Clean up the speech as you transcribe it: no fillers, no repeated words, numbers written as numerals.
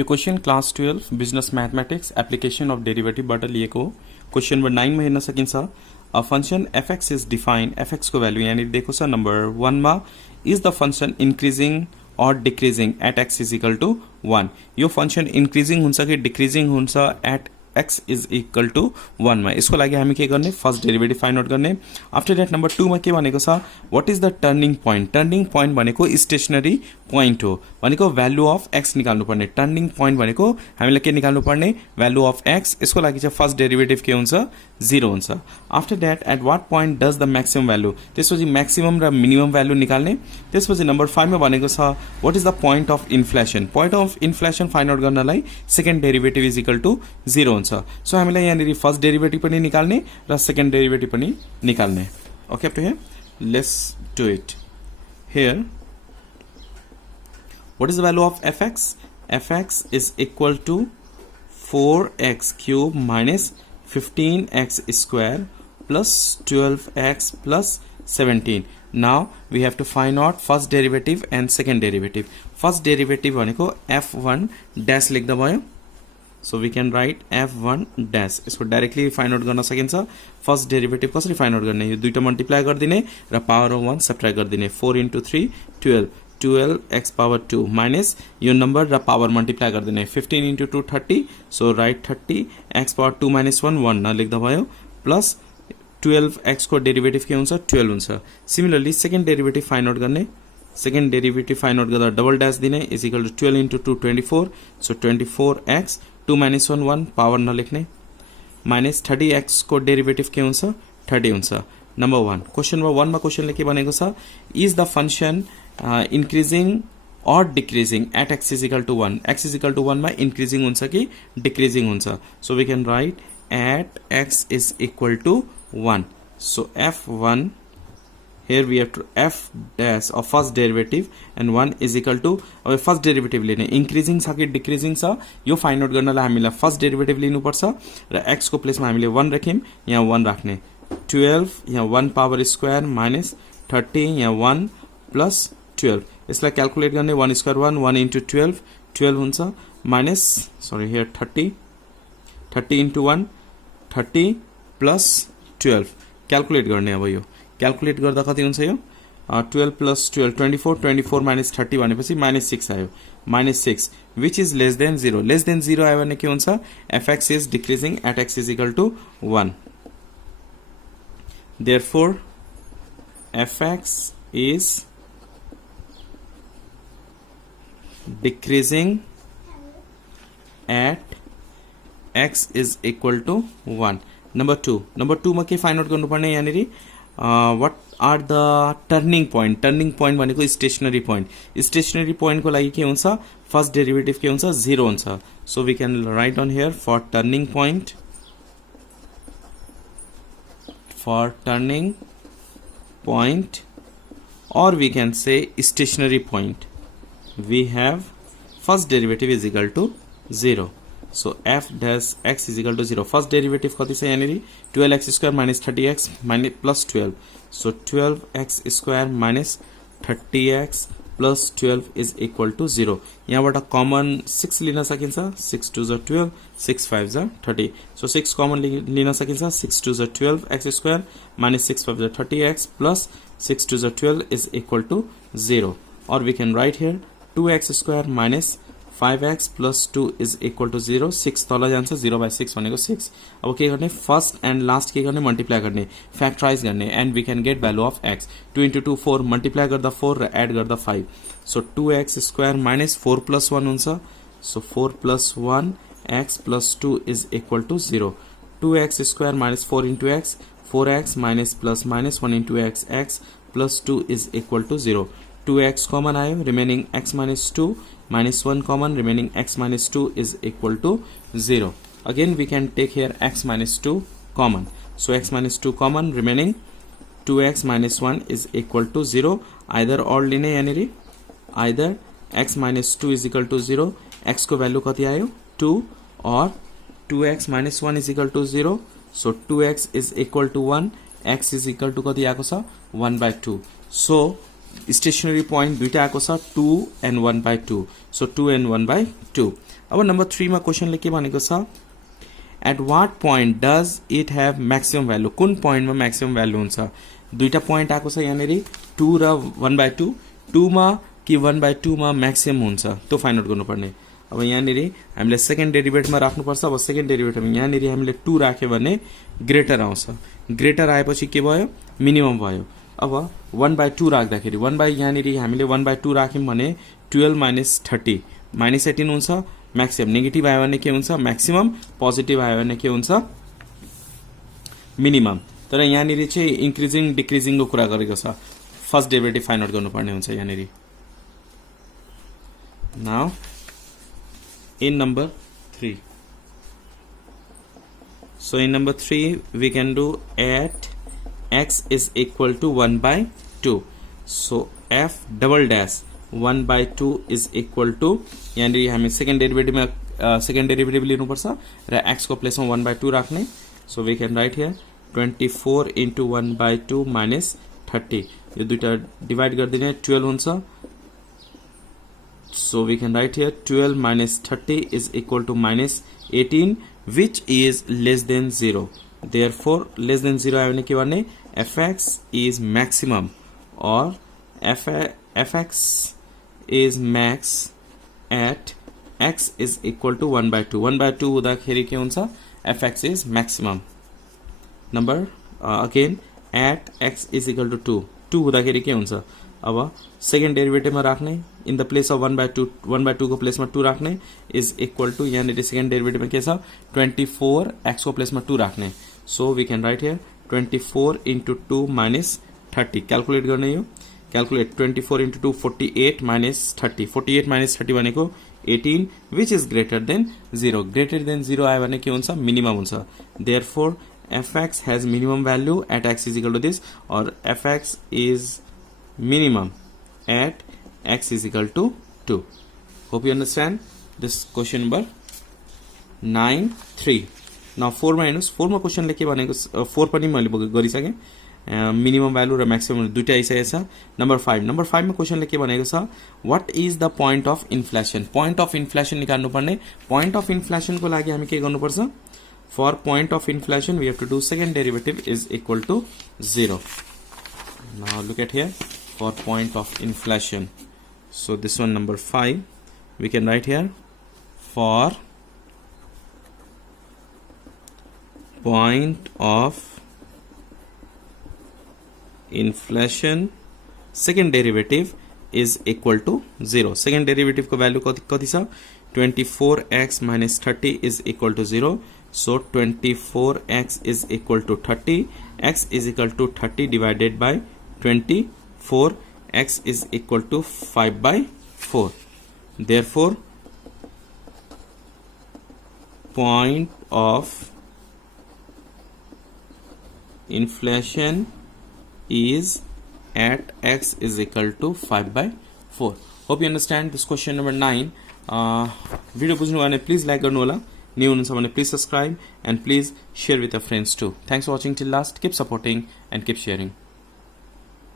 यो question class 12 business mathematics application of डेरिवेटिभबाट लिएको हो। क्वेश्चन नंबर 9 मा हेर्न सकिन्छ। A function fx is defined, fx को भ्यालु यहाँ दिएको छ। नंबर 1 मा इज द फंक्शन इंक्रिजिंग और decreasing at x is equal to 1। यो फंक्शन इंक्रिजिंग हुन्छ कि डिक्रिजिंग हुन्छ at x is equal to 1 मा। यसको लागि हामी के गर्ने, फर्स्ट डेरिवेटिभ फाइन्ड आउट गर्ने। आफ्टर दैट नंबर 2 मा के भनेको छ, what is the turning point. Turning point भनेको स्टेशनरी पॉइंट हो, भनेको भ्यालु अफ x निकाल्नु पर्ने। टर्निंग पॉइंट भनेको हामीले के निकाल्नु पर्ने, भ्यालु अफ x। यसको लागि चाहिँ फर्स्ट डेरिवेटिभ के हुन्छ, 0 हुन्छ। After that at what point does the maximum value, त्यसपछि मैक्सिमम र मिनिमम भ्यालु निकाल्ने। त्यसपछि नंबर 5 मा भनेको छ, what is the point of inflection. Point of inflection find out गर्नलाई second derivative is equal to 0 हुन्छ। सो हामीलाई यहाँनिर फर्स्ट डेरिवेटिभ पनि निकाल्ने र सेकेन्ड डेरिवेटिभ पनि निकाल्ने। Okay, up to here let's do it. Here what is the value of fx? fx is equal to 4x cube minus 15x square plus 12x plus 17. Now we have to find out first derivative and second derivative. First derivative भनेको f1 dash लेख्दा भयो। So we can write f1 dash। यसको directly find out गर्न सकिन्छ। First डेरिवेटिभ कसरी find out गर्ने, यो दुईटा मल्टिप्लाई गरिदिने र पावर अफ 1 सब्ट्र्याक्ट गरिदिने। 4 into 3 12, 12x power 2 माइनस यो नंबर र पावर मल्टिप्लाई गरिदिने। 15 into 2 30, so right 30 x power 2 minus 1 1 नलेख्दा भयो, प्लस 12x को डेरिवेटिभ के हुन्छ, 12 हुन्छ। Similarly second derivative find out गर्ने। सेकेन्ड डेरिवेटिभ फाइन्ड आउट गर्दा डबल डैश दिने is equal to 12 into 2 24, so 24x 2 minus 1 1 power नलेख्ने, माइनस 30x को डेरिवेटिभ के हुन्छ, 30 हुन्छ। नंबर 1 क्वेश्चन नंबर 1 मा क्वेश्चनले के भनेको छ, इज द फंक्शन इंक्रिजिंग और decreasing at x is equal to 1। x is equal to 1 मा इंक्रिजिंग हुन्छ कि डिक्रिजिंग हुन्छ। So we can write at x is equal to 1। So f1 here we have to f dash of first derivative and 1 is equal to, अब first डेरिवेटिभ लिने इंक्रिजिंग छ कि decreasing छ यो फाइन्ड आउट गर्नलाई हामीलाई फर्स्ट डेरिवेटिभ लिनुपर्छ र x को प्लेसमा हामीले 1 राख्यौं, यहाँ 1 राख्ने। 12 यहाँ 1 पावर स्क्वायर माइनस 30 यहाँ 1 प्लस 12, यसलाई क्याल्कुलेट गर्ने। 1 स्क्वायर 1 into 12 12 हुन्छ, minus sorry here 30 into 1 30 plus 12 calculate गर्ने। अब यो क्याल्कुलेट गर्दा कति हुन्छ, यो 12 प्लस 12 24, 24 माइनस 30 भनेपछि माइनस 6 आयो, minus 6 which is less than 0। Less than 0 आयो भने के हुन्छ, fx is decreasing at x is equal to 1। therefore fx is decreasing at x is equal to 1। Number 2 मा के फाइन्ड आउट गर्नुपर्ने, यहाँनिर what are the turning point। Turning point भनेको stationary point. Stationary point को लागि के हुन्छ, first डेरिवेटिभ के हुन्छ, 0 हुन्छ। So we can write on here for turning point, for turning point, or we can say stationary point, we have first derivative is equal to 0। so f dash x is equal to 0। first derivative कति छ यहाँनिर, 12x square minus 30x minus plus 12, so 12x square minus 30x plus 12 is equal to 0। यहाँबाट common 6 लिन सकिन्छ, 6 2 12, 6 5 30, so 6 common लिन सकिन्छ, 6 2 12 x square minus 6 5 30x plus 6 2 12 is equal to 0। or we can write here 2x square minus 5x plus 2 is equal to 0। 6 तल जान्छ, 0/6 भनेको 6। अब के गर्ने, फर्स्ट एंड लास्ट के गर्ने, मल्टिप्लाई गर्ने, फ्याक्टराइज गर्ने, and we can get value of x। 2 into 2 4, multiply गर्दा 4 र एड गर्दा 5, so 2x square minus 4 plus 1 हुन्छ, so 4 plus 1 x plus 2 is equal to 0। 2x square minus 4 into x, 4x minus plus minus 1 into x, x plus 2 is equal to 0। 2x common आयो, remaining x minus 2 minus 1 common, remaining x minus 2 is equal to 0। again we can take here x minus 2 common, so x minus 2 common, remaining 2x minus 1 is equal to 0। either or लिने, यानी either x minus 2 is equal to 0, x को value कति आयो 2, और 2x minus 1 is equal to 0, so 2x is equal to 1, x is equal to कति आएको छ 1/2। so stationery point दुईटा आएको छ 2 and 1/2 सो 2 and 1/2 अब नम्बर 3 मा क्वेशनले के भनेको छ at what point does it have maximum value कुन पोइन्टमा म्याक्सिमम भ्यालु हुन्छ दुईटा पोइन्ट आएको छ यहाँनेरि 2 र 1/2 2 मा कि 1/2 मा म्याक्सिमम हुन्छ त्यो फाइन्ड आउट गर्नुपर्ने अब यहाँनेरि हामीले सेकेन्ड डेरिभेटिभमा राख्नुपर्छ अब सेकेन्ड डेरिभेटिभमा यहाँनेरि हामीले 2 राख्यो भने ग्रेटर आउँछ ग्रेटर आएपछि के भयो मिनिमम भयो अब 1/2 राख्दाखेरि 1 यहाँनेरि हामीले 1/2 राख्यौं भने 12 minus 30 minus 18 हुन्छ म्याक्सिमम नेगेटिभ आयो भने के हुन्छ म्याक्सिमम पोजिटिभ आयो भने के हुन्छ मिनिमम तर यहाँनेरि चाहिँ इन्क्रिजिङ डिक्रिजिङको कुरा गरेको छ फर्स्ट डेरिभेटिभ फाइन्ड आउट गर्नुपर्ने हुन्छ यहाँनेरि now in number 3 so in number 3 we can do at x is equal to 1/2 so f double dash 1/2 is equal to यानी हामी सेकेन्ड डेरिभेटिभ में सेकेन्ड डेरिभेटिभ लिनु पर्छ र x को प्लेस में 1/2 राख्ने so we can write here 24 into 1/2 minus 30 यो दुईटा डिवाइड गर्दिने 12 हुन्छ so we can write here 12 minus 30 is equal to minus 18 which is less than 0 therefore less than 0 आयो भने के भन्ने fx is maximum or fx is max at x is equal to 1/2 1/2 हुँदाखेरि के हुन्छ fx is maximum number again at x is equal to 2 2 हुँदाखेरि के हुन्छ अब सेकेन्ड डेरिभेटिभ में राख्ने इन द प्लेस अफ 1/2 को प्लेस में 2 राख्ने इज इक्वल टू यहाँ सेकेन्ड डेरिभेटिभ में के छ 24 x को प्लेस में 2 राख्ने so we can write here 24 into 2 minus 30 calculate गर्ने यो क्याल्कुलेट 24 into 2 48 minus 30 48 minus 30 भनेको 18 which is greater than 0 greater than 0 आयो भने के हुन्छ मिनिमम हुन्छ therefore fx has minimum value at x is equal to this or fx is minimum at x is equal to 2 hope you understand this question number 9(3) now 4 मा हेर्नुस् 4 मा question ले के भनेको 4 पनि मैले गरिसके मिनिमम भ्यालु र म्याक्सिमम दुईटा आइसकेको छ नम्बर 5 मा क्वेशन ले के भनेको छ what is the point of inflation निकाल्नु पर्ने पोइन्ट अफ इन्फ्लेसन को लागि हामी के गर्नुपर्छ for point of inflection we have to do second derivative is equal to 0 now look at here for point of inflation so this one number 5 we can write here for point of inflation second derivative is equal to 0 second derivative को value कति छ 24x minus 30 is equal to 0 so 24x is equal to 30 x is equal to 30 divided by 24 x is equal to 5/4 therefore point of inflation is at x is equal to 5/4 hope you understand this question number 9 video बुझ्नु भयो भने please like गर्नु होला new हुनुहुन्छ भने please subscribe and please share with your friends too thanks for watching till last keep supporting and keep sharing